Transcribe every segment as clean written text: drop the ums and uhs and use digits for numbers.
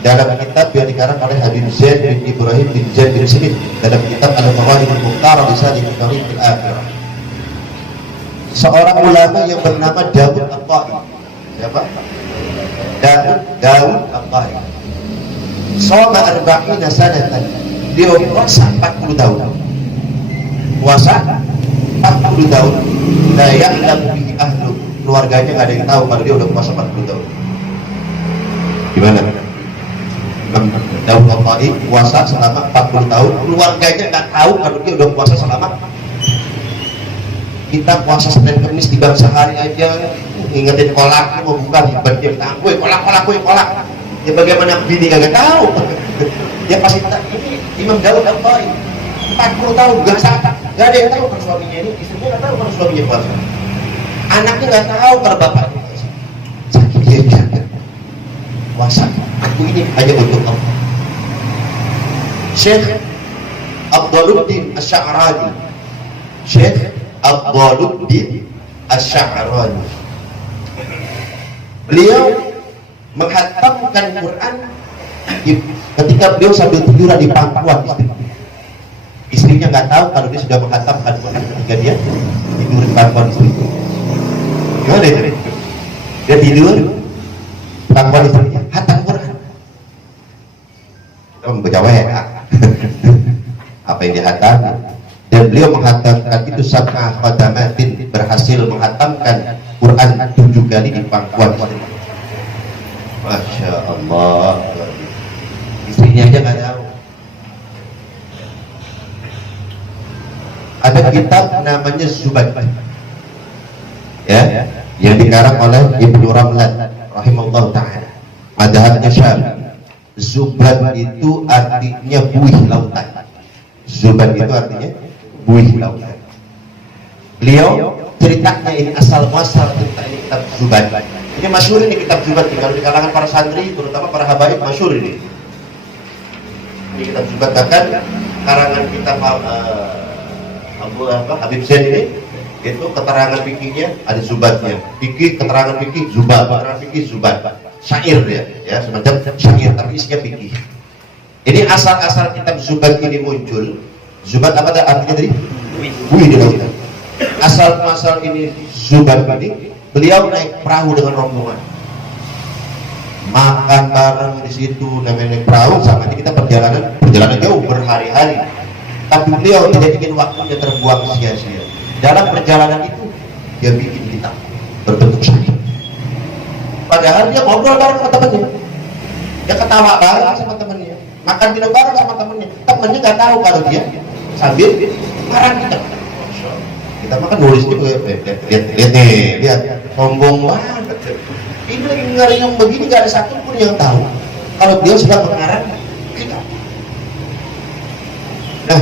dalam kitab yang dikarang oleh Habib Zaid bin Ibrahim bin Zaid bin Sidin dalam kitab Al-Mawahibul Mukhtar Lisan Tauhid Al-Akhirah. Seorang ulama yang bernama Daud At-Ta'i. Siapa? Daud At-Ta'i. Shoma arba'ina sanatan. Dia puasa 40 tahun. Puasa 40 tahun. La ya'lamu bihi ahlu. Keluarganya nggak ada yang tahu kalau dia udah puasa 40 tahun. Gimana? Daud At-Ta'i puasa selama 40 tahun, keluarganya nggak tahu kalau dia udah puasa selama. Kita puasa Senin Kamis 3 sehari aja, ngingetin kolak, mau buka dia bilang, kolak. Ya bagaimana bini kagak tahu? Ya pasti ini Imam Daud At-Ta'i 40 tahun nggak ada yang tahu kalau suaminya ini, istrinya nggak tahu kalau suaminya puasa, anaknya nggak tahu kalau bapaknya puasa. Sakit dia jaga puasa. Aku ini hanya untuk Allah. Syekh Abduluddin Asy-Sya'rani, Syekh Abduluddin Asy-Sya'rani, beliau menghatamkan Quran ketika beliau sambil tiduran di pangkuan istrinya nggak tahu kalau dia sudah menghatamkan Quran ketika dia tidur di pangkuan istri. Gimana itu? Dia tidur pangkuan istrinya, hatam Quran. Kita membaca WA apa yang dihatam, dan beliau menghatamkan itu sab'a khatamatin, berhasil menghatamkan Quran 7 kali di pangkuan istri. Masya Allah, istrinya aja nggak tahu. Ada kitab namanya Zubat, ya, yang dikarang oleh Ibnu Ramlan rahimahullah taala, madhabnya Syafi'i. Zubat itu artinya buih lautan. Zubat itu artinya buih lautan. Beliau ceritanya ini asal muasal tentang ini kitab Zubat. Ini masyhur ini kitab Zubat, kalau di kalangan para santri, terutama para habaib, masyhur ini. Ini kitab Zubat, bahkan karangan kitab Habib Zaid ini, itu keterangan fikihnya ada Zubatnya. Fikih, keterangan fikih Zubat, keterangan fikih Zubat. Syair ya, semacam syair tapi isinya fikih. Ini asal-asal kitab Zubat ini muncul. Zubat apa artinya tadi? Buih di lautan. Asal ini Zubat ini, beliau naik perahu dengan rombongan, makan bareng di situ, namanya naik perahu, sama kita perjalanan jauh berhari-hari, tapi beliau tidak ingin waktunya terbuang sia-sia. Dalam perjalanan itu dia bikin kitab berbentuk syair, padahal dia ngobrol bareng sama temannya, dia ketawa bareng sama temannya, makan minum bareng sama temannya nggak tahu kalau dia sambil marah kitab. Kita makan nulis itu, lihat sombong banget. Ini lagi ngarang yang begini, gak ada satu pun yang tahu kalau dia sudah mengarang kitab. Nah,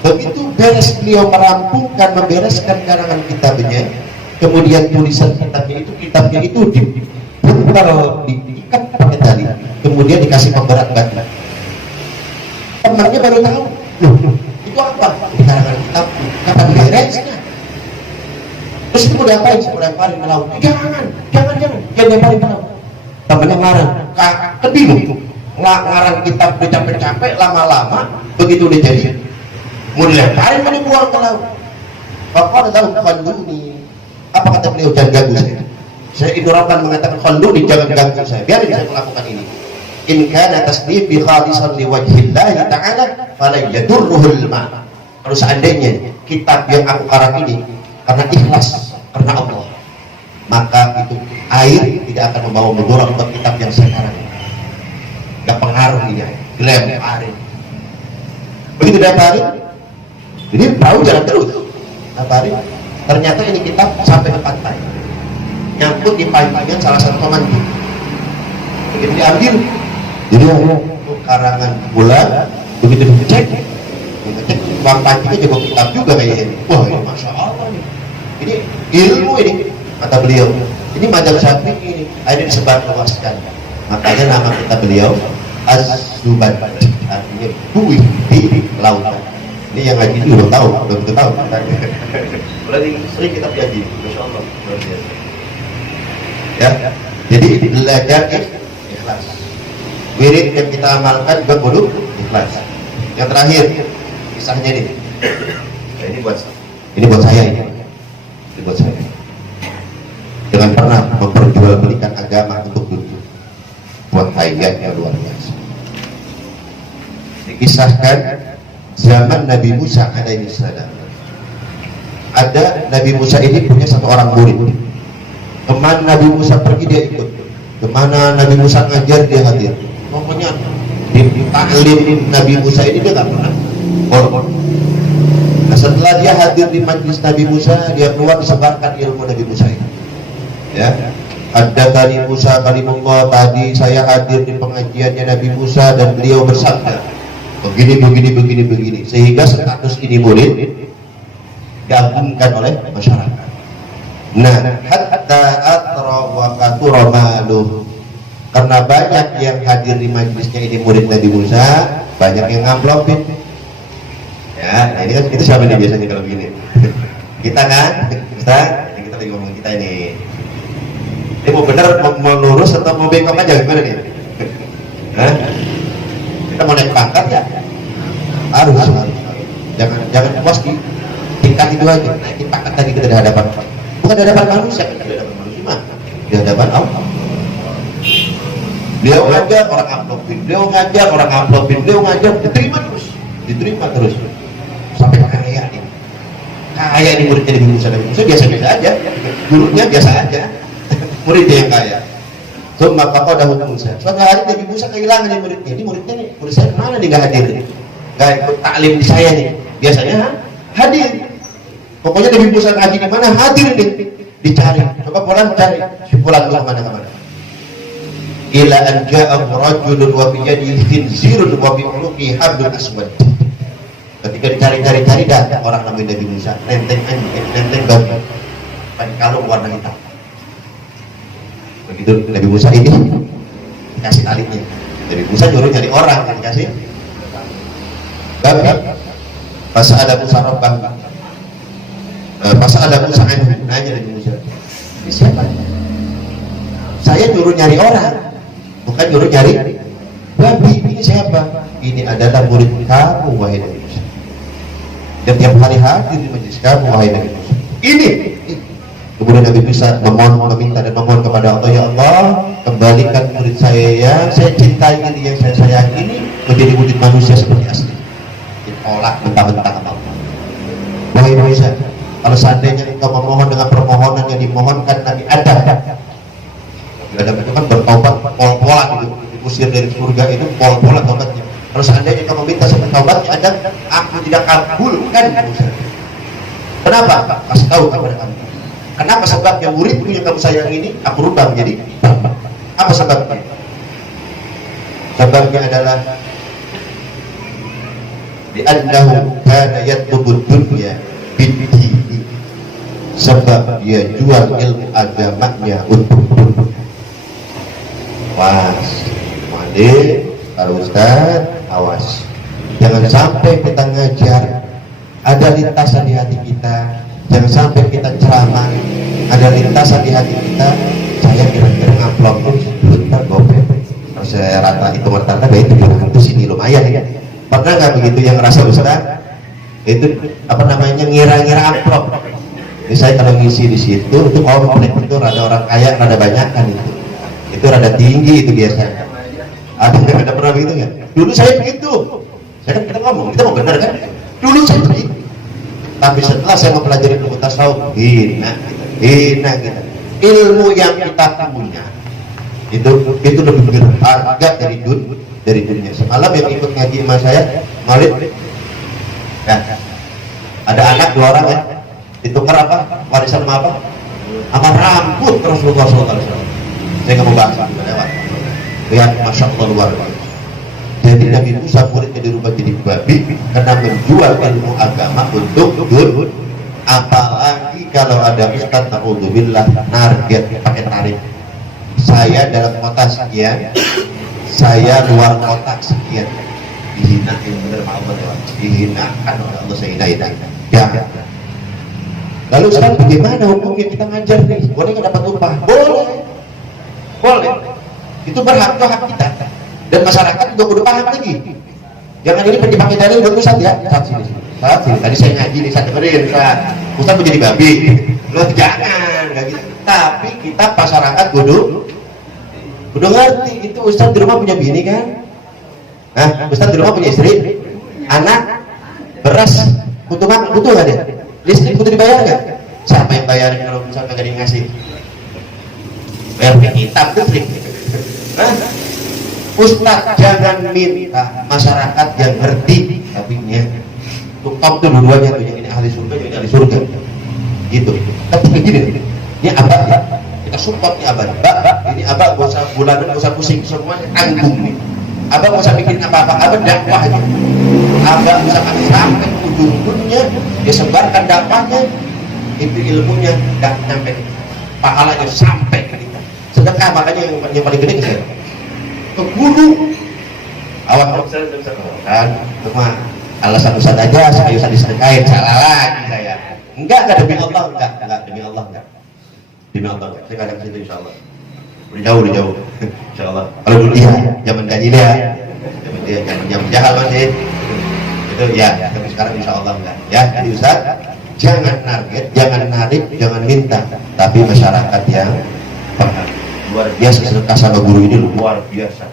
begitu beres beliau merampungkan, membereskan karangan kitabnya, kemudian tulisan kitabnya itu diikat pakai tali, kemudian dikasih pemberat batu. Temannya baru tahu, loh, itu apa? Di karangan kitab, kapan beresnya? Terus itu mau diapain? Mau lemparin ke laut? Jangan lemparin ke laut. Temennya ngarang, kedingung, ngarang kitab udah capek-capek, lama-lama begitu udah jadi, mau dilemparin, mau dibuang ke laut. Bapak udah tahu khanduni. Apa kata beliau? Jangan ganggu saya. Ibnu Ramlan mengatakan khanduni, jangan ganggu saya, biarin saya melakukan ini. In kana tasnifi khalisan liwajhillahi ta'ala fala yadurruhul ma'. Kalau seandainya kitab yang aku karang ini karena ikhlas, karena Allah, maka itu air tidak akan membawa mudarat untuk kitab yang saya karang. Gak pengaruh dia, dilemparin. Begitu dilemparin, ini perahu jalan terus. Lemparin, ternyata ini kitab sampai ke pantai, nyangkut di pancingan salah satu pemandu. Begitu diambil, jadi karangan bulan, begitu dicek uang pancingnya juga kitab juga kayaknya. Wah, ini masya Allah nih. Ini ilmu ini, kata beliau. Ini mazhab Syafi'i ini, akhirnya disebarluaskan. Makanya nama kitab beliau Az-Zubat, artinya buih di lautan. Ini yang ngaji itu belum tahu, belum betul tahu. Berarti sering kita ngaji, masya Allah, luar biasa. Ya, jadi belajar ikhlas. Wirid yang kita amalkan juga kudu ikhlas. Yang terakhir kisahnya ini. Nah, ini buat saya ini. Ini buat saya. Jangan pernah memperjualbelikan agama untuk dunia. Buat hayat yang luar biasa. Dikisahkan zaman Nabi Musa alaihi salam. Ada Nabi Musa ini punya satu orang murid. Kemana Nabi Musa pergi dia ikut. Kemana Nabi Musa ngajar dia hadir. Pokoknya di taklim Nabi Musa ini dia nggak pernah bolong. Nah, setelah dia hadir di majlis Nabi Musa, dia keluar disebarkan ilmu Nabi Musa ini. Ya, ada tadi Musa kalimullah, tadi saya hadir di pengajiannya Nabi Musa dan beliau bersabda begini, sehingga status ini murid diagungkan oleh masyarakat. Nah, hatta atra wa kathura maluh, karena banyak yang hadir di majlisnya ini murid Nabi Musa, banyak yang ngamplopin. Ya, nah ini kan itu siapa nih biasanya kalau begini? Kita kan, kita lagi ngomong kita ini. Ini mau bener, mau lurus atau mau bengkok aja gimana nih? Hah? Kita mau naik pangkat ya? Harus. Jangan puas di tingkat itu aja. Naikin pangkat tadi kita di hadapan. Bukan di hadapan manusia, kita di hadapan manusia mah. Di hadapan Allah. Beliau ngajar orang amplopin, beliau ngajar orang amplopin, beliau ngajar diterima terus sampai kaya nih. Kaya nih muridnya di Musa biasa-biasa aja, gurunya biasa aja, muridnya yang kaya. So maka kau dahulu Musa. Suatu hari Nabi Musa kehilangan nih muridnya. Ini muridnya nih, murid saya kemana nih nggak hadir? Nggak ikut taklim di saya nih. Biasanya hadir. Pokoknya Nabi Musa ngaji di mana hadir nih, dicari. Coba pulang cari, si pulang dulu kemana-kemana. Ila an ja'a rajulun wa bi yadihi khinzirun wa bi uluqi hablum aswad. Ketika dicari-cari datang orang namanya Nabi Musa, nenteng bambu, pakai kalung warna hitam. Begitu Nabi Musa ini dikasih talinya. Nabi Musa nyuruh nyari orang yang dikasih babi. Pas ada Musa Rabbah, pas ada Musa nanya Nabi Musa, ini siapa? Saya nyuruh nyari orang, bukan nyuruh nyari babi. Ini siapa? Ini adalah murid kamu wahai Nabi Musa. Dan tiap hari hadir di majlis kamu wahai Nabi Musa. Ini. Kemudian Nabi Musa meminta dan memohon kepada Allah, ya Allah, kembalikan murid saya yang saya cintai ini, yang saya sayangi ini menjadi wujud manusia seperti asli. Ditolak mentah-mentah Allah. Wahai Musa, kalau seandainya engkau memohon dengan permohonan yang dimohonkan Nabi Adam itu kan bertobat pol-polan itu, diusir dari surga itu pol-polan tobatnya. Kalau seandainya engkau meminta seperti tobatnya Adam, aku tidak kabulkan Musa. Kenapa? Kasih tahu kepada kamu. Kenapa sebabnya muridku yang kamu sayang ini aku rubah menjadi bapa? Apa sebabnya? Sebabnya adalah li'annahu kana yatlubud dunya bid-dini, sebab dia jual ilmu agamanya untuk dunia. Was, Malik, para ustaz, awas. Jangan sampai kita ngajar ada lintasan di hati kita. Jangan sampai kita ceramah ada lintasan di hati kita, saya kira-kira ngamplopin bentar gope. Kalau saya rata itu mertanda, itu 200 ini lumayan ya. Pernah nggak begitu yang ngerasa Ustaz? Itu apa namanya, ngira-ngira amplop. Jadi saya kalau ngisi di situ itu komplit, itu rada orang kaya, rada banyak kan itu rada tinggi itu biasanya. Ada pernah begitu nggak? Dulu saya begitu. Saya kan kita ngomong, kita mau benar kan? Dulu saya begitu. Tapi setelah saya mempelajari ilmu tasawuf, hina kita. Ilmu yang kita punya itu lebih berharga dari dunia. Semalam yang ikut ngaji sama saya, Malik, ya, ada anak 2 orang ya, ditukar apa? Warisan sama apa? Sama rambut Rasulullah SAW. Saya nggak mau bahas, lihat, masya Allah luar biasa. Jadi Nabi Musa muridnya dirubah jadi babi karena menjual ilmu agama untuk dunia. Apalagi kalau ada ustaz na'udzubillah narget pakai tarif. Saya dalam kota sekian, saya luar kota sekian, dihinakan benar Allah, dihinakan oleh Allah, saya hina. Ya. Lalu sekarang bagaimana hukumnya kita ngajar nih? Boleh nggak dapat upah? Boleh. Itu berhak, itu hak kita. Dan masyarakat juga udah paham lagi. Jangan ini pakai dalil buat Ustaz ya. Ustaz sini. Ustaz sini. Tadi saya ngaji nih, saya dengerin Ustaz menjadi babi. Loh jangan, enggak gitu. Tapi kita masyarakat kudu ngerti itu Ustaz di rumah punya bini kan? Nah, Ustaz di rumah punya istri, anak, beras, butuh nggak dia? Listrik butuh dibayar nggak? Siapa yang bayarin kalau misalnya nggak ngasih? Bayar kita listrik. Ustaz jangan minta masyarakat yang ngerti tapinya top tuh dua-duanya tuh, yang ini ahli surga, yang ini ahli surga gitu. Tapi begini, ini abah ya, kita support nih abah, ini abah gak usah bulanan, gak usah pusing, semuanya tanggung nih. Abah gak usah bikin apa-apa, abah dakwah aja. Abah misalkan sampai ujung-ujungnya dia sebarkan dakwahnya, itu ilmunya gak nyampe, pahalanya sampai ke kita. Sedekah makanya yang paling gede ke saya, ke guru. Awak kan cuma alasan Ustaz aja supaya Ustaz disedekain, salah lagi saya. Enggak demi Allah, enggak demi Allah, enggak demi Allah, saya kadang situ insyaallah. Udah jauh insyaallah. Kalau dulu ya zaman jahiliyah ya, zaman jahal masih itu ya, tapi sekarang insyaallah enggak ya. Jadi Ustaz jangan target, jangan narik, jangan minta, tapi masyarakat yang paham. Luar biasa sedekah sama guru ini, luar biasa.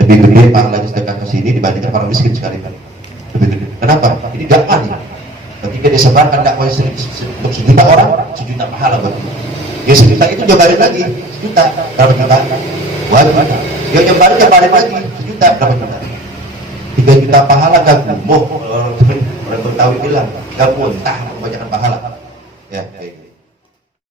Lebih gede pahalanya sedekah ke sini dibandingkan para miskin sekali kan. Lebih gede. Kenapa? Ini dakwah nih. Ketika dia sebarkan dakwah untuk 1 juta orang, 1 juta pahala buat dia. Ya 1 juta itu nyebarin lagi 1 juta, berapa juta? 2 juta. Yang nyebarin lagi 1 juta, berapa juta? 3 juta pahala gak gumoh. Orang Betawi bilang gak muntah kebanyakan pahala. Ya, kayak gitu.